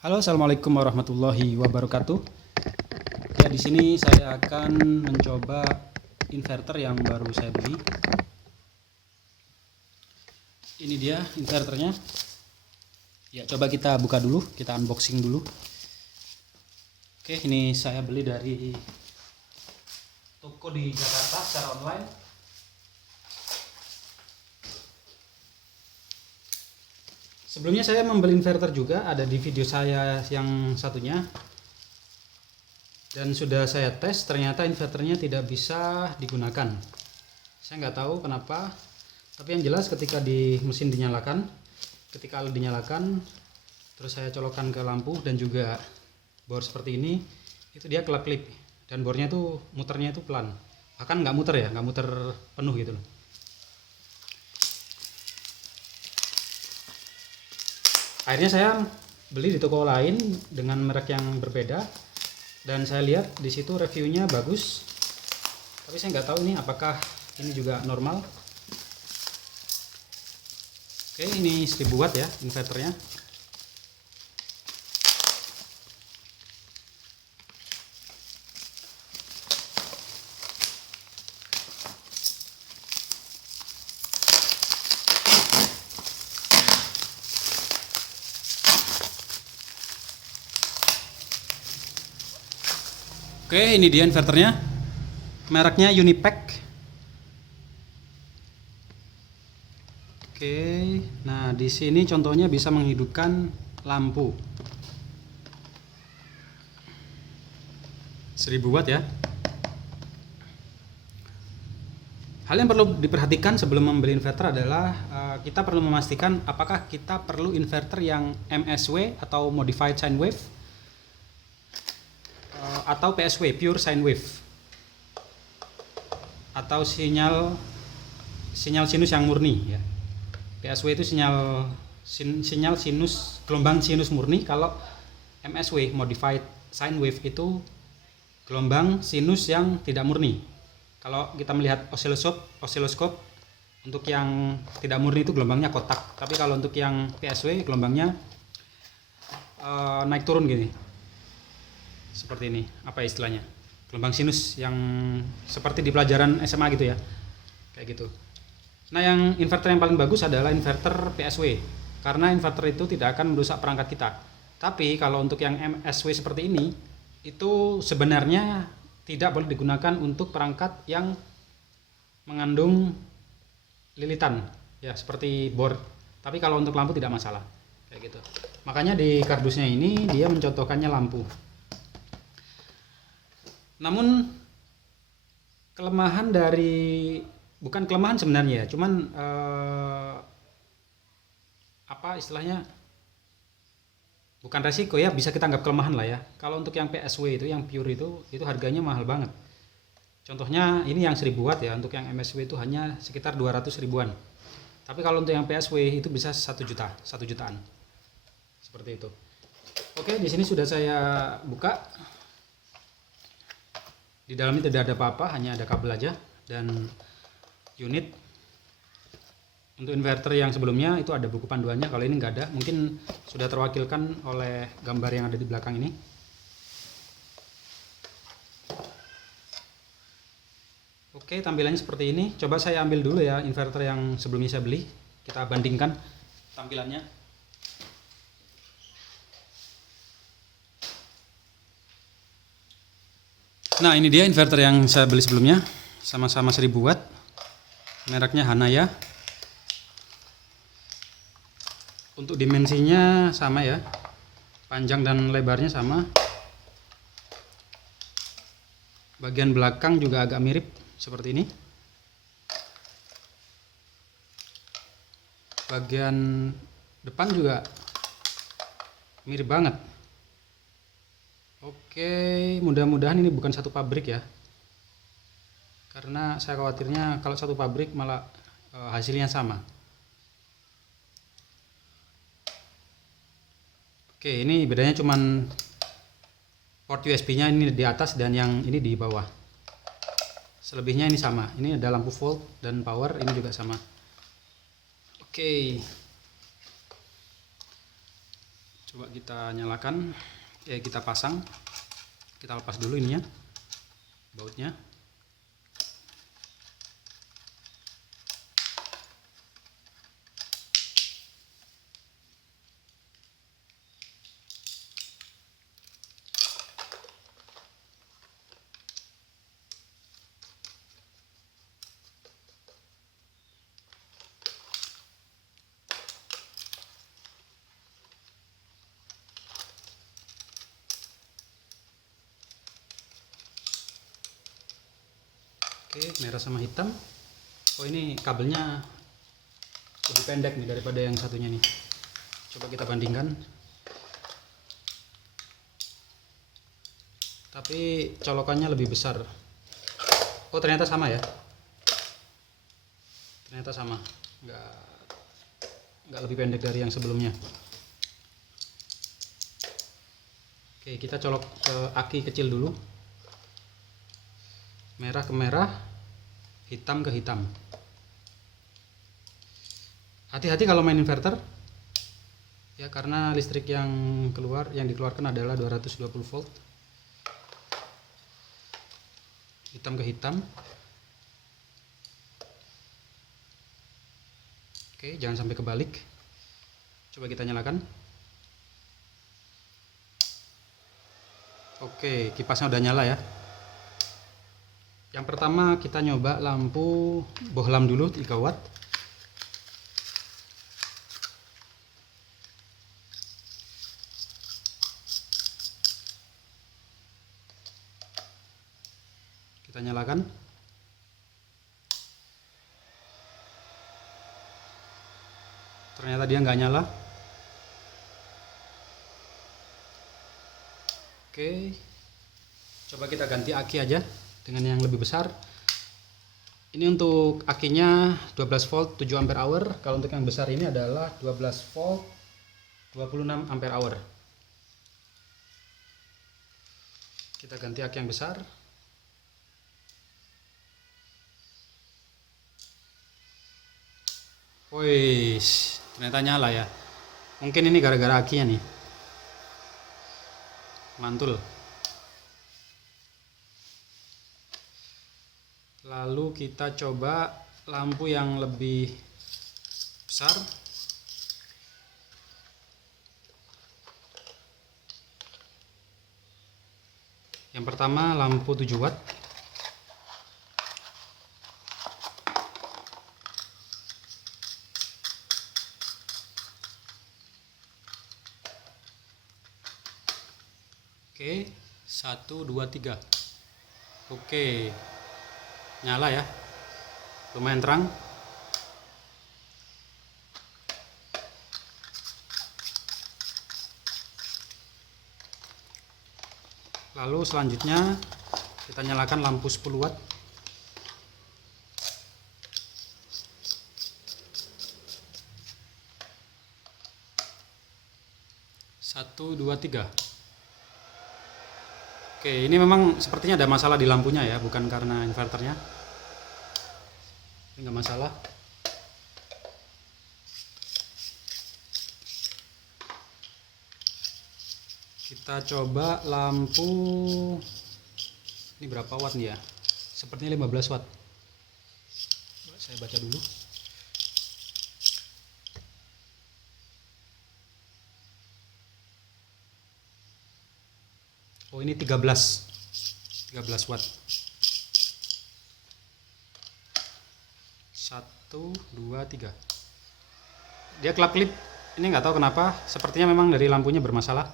Halo, assalamualaikum warahmatullahi wabarakatuh. Ya, di sini saya akan mencoba inverter yang baru saya beli. Ini dia inverternya. Ya, coba kita buka dulu, kita unboxing dulu. Oke, ini saya beli dari toko di Jakarta secara online. Sebelumnya saya membeli inverter juga, ada di video saya yang satunya. Dan sudah saya tes, ternyata inverternya tidak bisa digunakan. Saya nggak tahu kenapa, tapi yang jelas ketika di mesin dinyalakan, ketika alat dinyalakan, terus saya colokkan ke lampu dan juga bor seperti ini, itu dia kelap-klip dan bornya itu muternya itu pelan, bahkan nggak muter ya, nggak muter penuh gitu loh. Akhirnya saya beli di toko lain dengan merek yang berbeda. Dan saya lihat di situ reviewnya bagus, tapi saya nggak tahu nih apakah ini juga normal. Oke, ini 1000 watt ya inverternya. Oke, ini dia inverternya. Mereknya Unipack. Oke, nah di sini contohnya bisa menghidupkan lampu 1000 watt ya. Hal yang perlu diperhatikan sebelum membeli inverter adalah kita perlu memastikan apakah kita perlu inverter yang MSW atau Modified Sine Wave atau PSW, Pure Sine Wave, atau sinyal sinus yang murni ya. PSW itu sinyal sinus, gelombang sinus murni. Kalau MSW, Modified Sine Wave, itu gelombang sinus yang tidak murni. Kalau kita melihat osiloskop untuk yang tidak murni itu gelombangnya kotak, tapi kalau untuk yang PSW gelombangnya naik turun gini, seperti ini. Apa istilahnya, gelombang sinus yang seperti di pelajaran SMA gitu ya, kayak gitu. Nah, yang inverter yang paling bagus adalah inverter PSW, karena inverter itu tidak akan merusak perangkat kita. Tapi kalau untuk yang MSW seperti ini, itu sebenarnya tidak boleh digunakan untuk perangkat yang mengandung lilitan ya, seperti bor. Tapi kalau untuk lampu tidak masalah, kayak gitu. Makanya di kardusnya ini dia mencontohkannya lampu. Namun kelemahan dari, bukan kelemahan sebenarnya, cuman apa istilahnya, bukan resiko ya, bisa kita anggap kelemahan lah ya. Kalau untuk yang PSW itu, yang pure itu harganya mahal banget. Contohnya ini yang 1000 watt ya, untuk yang MSW itu hanya sekitar 200 ribuan. Tapi kalau untuk yang PSW itu bisa 1 juta, 1 jutaan. Seperti itu. Oke, di sini sudah saya buka. Di dalamnya tidak ada apa-apa, hanya ada kabel aja dan unit. Untuk inverter yang sebelumnya itu ada buku panduannya, kalau ini nggak ada. Mungkin sudah terwakilkan oleh gambar yang ada di belakang ini. Oke, tampilannya seperti ini. Coba saya ambil dulu ya inverter yang sebelumnya saya beli. Kita bandingkan tampilannya. Nah, ini dia inverter yang saya beli sebelumnya. Sama-sama 1000 watt. Mereknya Hanaya. Untuk dimensinya sama ya, panjang dan lebarnya sama. Bagian belakang juga agak mirip seperti ini. Bagian depan juga mirip banget. Oke, mudah-mudahan ini bukan satu pabrik ya, karena saya khawatirnya kalau satu pabrik malah hasilnya sama. Oke, ini bedanya cuman port USB-nya ini di atas dan yang ini di bawah. Selebihnya ini sama. Ini ada lampu volt dan power, ini juga sama. Oke. Coba kita nyalakan, kita pasang, kita lepas dulu ininya, bautnya. Oke, merah sama hitam. Oh, ini kabelnya lebih pendek nih daripada yang satunya nih. Coba kita bandingkan. Tapi colokannya lebih besar. Oh, ternyata sama ya. Ternyata sama. Nggak lebih pendek dari yang sebelumnya. Oke, kita colok ke aki kecil dulu. Merah ke merah, hitam ke hitam. Hati-hati kalau main inverter ya, karena listrik yang dikeluarkan adalah 220 volt. Hitam ke hitam. Oke, jangan sampai kebalik. Coba kita nyalakan. Oke, kipasnya udah nyala ya. Yang pertama kita nyoba lampu bohlam dulu 3 watt. Kita nyalakan. Ternyata dia nggak nyala. Oke, coba kita ganti aki aja dengan yang lebih besar. Ini untuk akinya 12 volt 7 ampere hour. Kalau untuk yang besar ini adalah 12 volt 26 ampere hour. Kita ganti aki yang besar. Wih, ternyata nyala ya. Mungkin ini gara-gara akinya nih, mantul. Lalu kita coba lampu yang lebih besar. Yang pertama lampu 7 watt. Oke, 1 2 3. Oke. Nyala ya. Lumayan terang. Lalu selanjutnya kita nyalakan lampu 10 watt. Satu, dua, tiga. Oke, ini memang sepertinya ada masalah di lampunya ya, bukan karena inverternya. Ini nggak masalah. Kita coba lampu, ini berapa watt nih ya? Sepertinya 15 watt. Saya baca dulu. Oh, ini 13 watt. 1 2 3. Dia kelap-kelip. Ini nggak tahu kenapa, sepertinya memang dari lampunya bermasalah.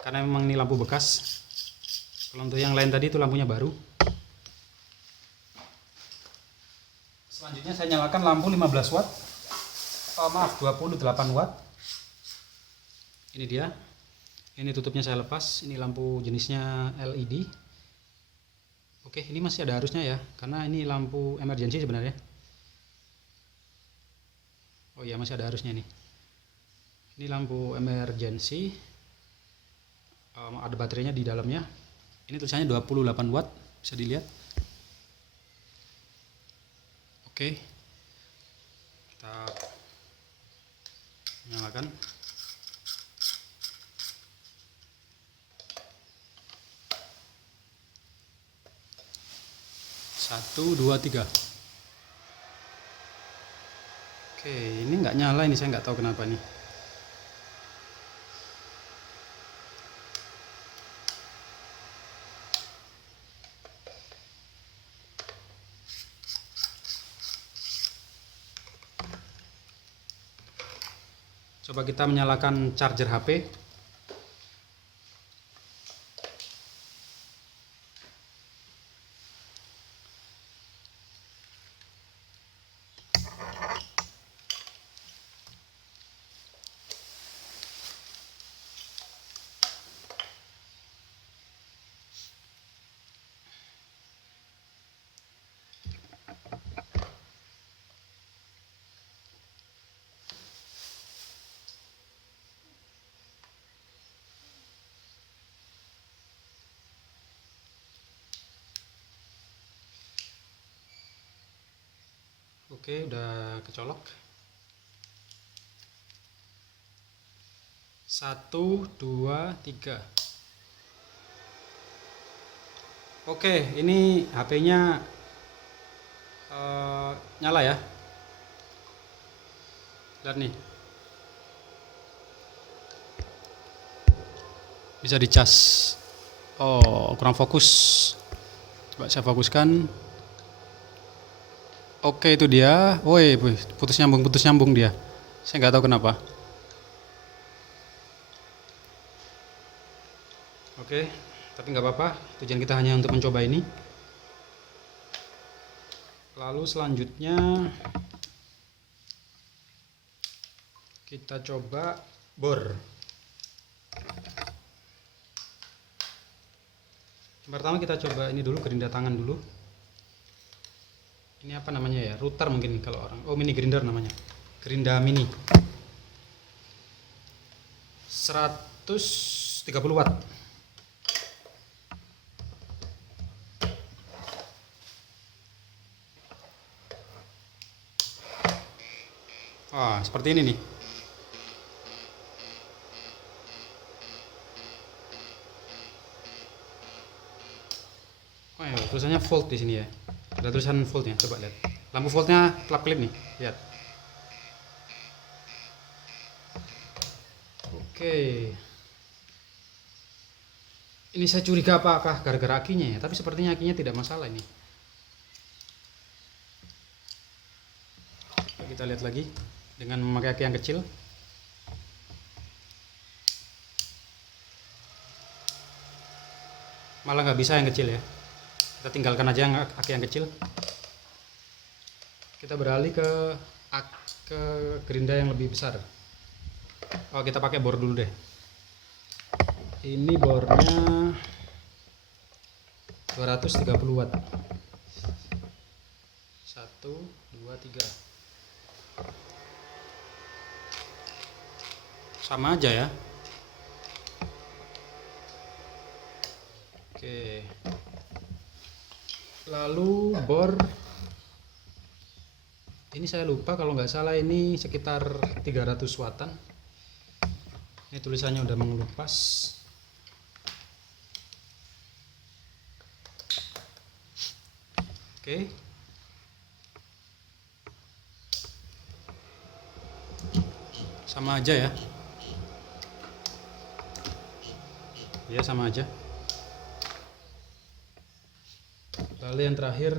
Karena memang ini lampu bekas. Kalau untuk yang lain tadi itu lampunya baru. Selanjutnya saya nyalakan lampu 15 watt. Oh, maaf, 28 watt. Ini dia. Ini tutupnya saya lepas. Ini lampu jenisnya LED. Oke, ini masih ada arusnya ya, karena ini lampu emergency sebenarnya. Oh iya, masih ada arusnya nih. Ini lampu emergency. Ada baterainya di dalamnya. Ini tulisannya 28 watt, bisa dilihat. Oke, kita nyalakan. 1, 2, 3. Oke, ini nggak nyala, ini saya nggak tahu kenapa nih. Coba kita menyalakan charger HP. Oke, udah kecolok. 1, 2, 3. Oke, ini HP-nya nyala ya. Lihat nih. Bisa dicas. Oh, kurang fokus. Coba saya fokuskan. Oke, itu dia. Woi, putus nyambung dia. Saya nggak tahu kenapa. Oke, tapi nggak apa-apa. Tujuan kita hanya untuk mencoba ini. Lalu selanjutnya kita coba bor. Pertama kita coba ini dulu, gerinda tangan dulu. Ini apa namanya ya? Router mungkin kalau orang. Oh, mini grinder namanya. Gerinda mini. 130 watt. Wah, seperti ini nih. Oh ya, tulisannya volt di sini ya. Ada tulisan voltnya, coba lihat. Lampu voltnya kelap-kelip nih, lihat. Oke. Ini saya curiga apakah gara-gara akinya ya, tapi sepertinya akinya tidak masalah ini. Kita lihat lagi dengan memakai aki yang kecil. Malah nggak bisa yang kecil ya. Kita tinggalkan aja yang aki yang kecil. Kita beralih ke gerinda yang lebih besar. Oh, kita pakai bor dulu deh. Ini bornya 230 watt. 1, 2, 3. Sama aja ya. Oke. Lalu bor ini saya lupa, kalau nggak salah ini sekitar 300 wattan. Ini tulisannya udah mengelupas. Oke. Sama aja ya. Ya, sama aja. Lalu yang terakhir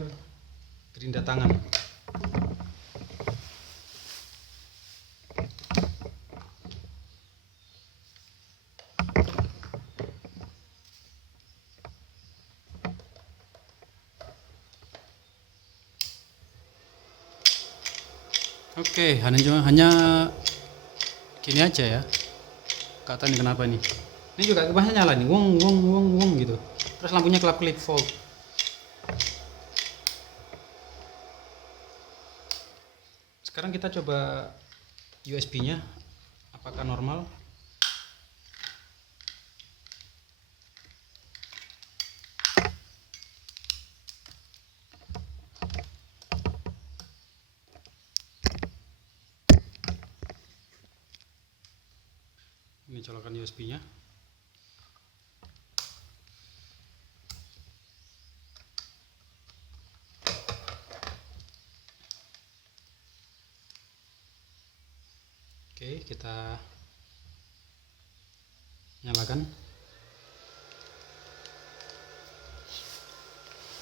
gerinda tangan. Oke, hanya gini aja ya. Gak tahu ini kenapa nih. Ini juga kipasnya nyala nih, wong wong wong wong gitu. Terus lampunya kelap-kelip volt. Sekarang kita coba USB-nya, apakah normal? Ini colokan USB-nya. Oke, kita nyalakan.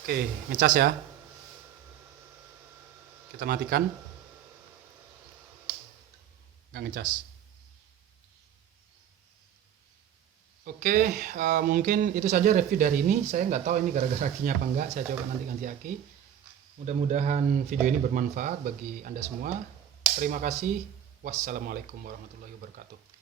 Oke, ngecas ya. Kita matikan. Nggak ngecas. Oke, mungkin itu saja review dari ini. Saya nggak tahu ini gara-gara akinya apa enggak. Saya coba nanti ganti aki. Mudah-mudahan video ini bermanfaat bagi Anda semua. Terima kasih. Wassalamualaikum warahmatullahi wabarakatuh.